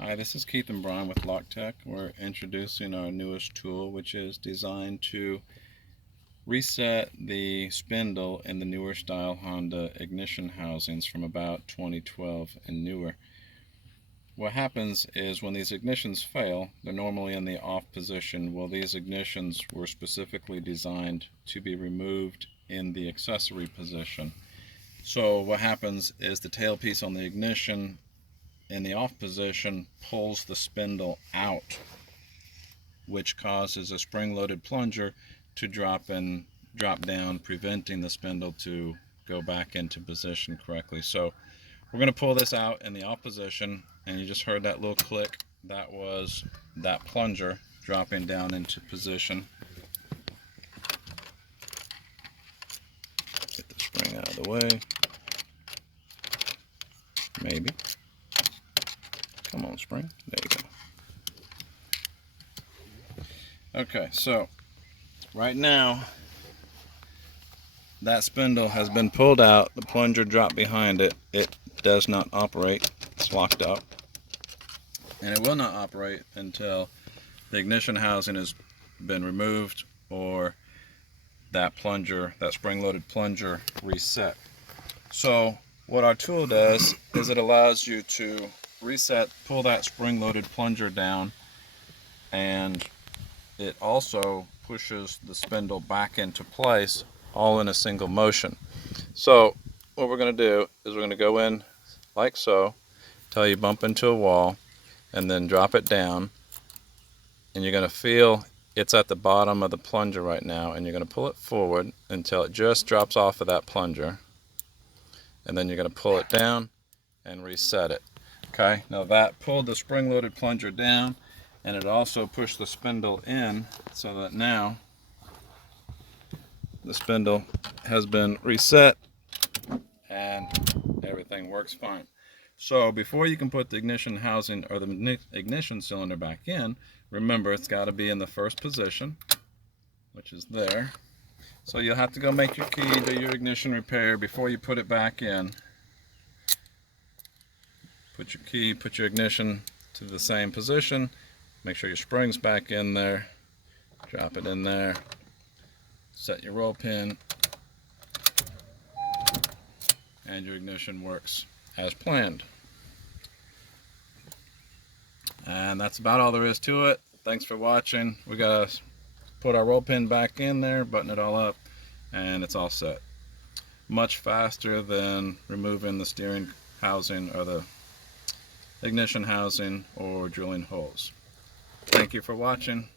Hi, this is Keith and Brian with LockTech. We're introducing our newest tool, which is designed to reset the spindle in the newer style Honda ignition housings from about 2012 and newer. What happens is when these ignitions fail, they're normally in the off position. Well, these ignitions were specifically designed to be removed in the accessory position. So what happens is the tailpiece on the ignition in the off position pulls the spindle out, which causes a spring-loaded plunger to drop down, preventing the spindle to go back into position correctly. So we're going to pull this out in the off position, and you just heard that little click. That was that plunger dropping down into position. Get the spring out of the way. Maybe. Come on, spring. There you go. Okay, so right now that spindle has been pulled out. The plunger dropped behind it. It does not operate. It's locked up. And it will not operate until the ignition housing has been removed or that plunger, that spring-loaded plunger, reset. So what our tool does is it allows you to reset, pull that spring-loaded plunger down, and it also pushes the spindle back into place, all in a single motion. So what we're going to do is we're going to go in like so, till you bump into a wall, and then drop it down, and you're going to feel it's at the bottom of the plunger right now, and you're going to pull it forward until it just drops off of that plunger, and then you're going to pull it down and reset it. Okay, now that pulled the spring-loaded plunger down, and it also pushed the spindle in, so that now the spindle has been reset and everything works fine. So before you can put the ignition housing or the ignition cylinder back in, remember it's got to be in the first position, which is there. So you'll have to go make your key, do your ignition repair before you put it back in. Put your key, put your ignition to the same position, make sure your spring's back in there, drop it in there, set your roll pin, and your ignition works as planned. And that's about all there is to it. Thanks for watching. We gotta put our roll pin back in there, button it all up, and it's all set. Much faster than removing the steering housing or the ignition housing or drilling holes. Thank you for watching.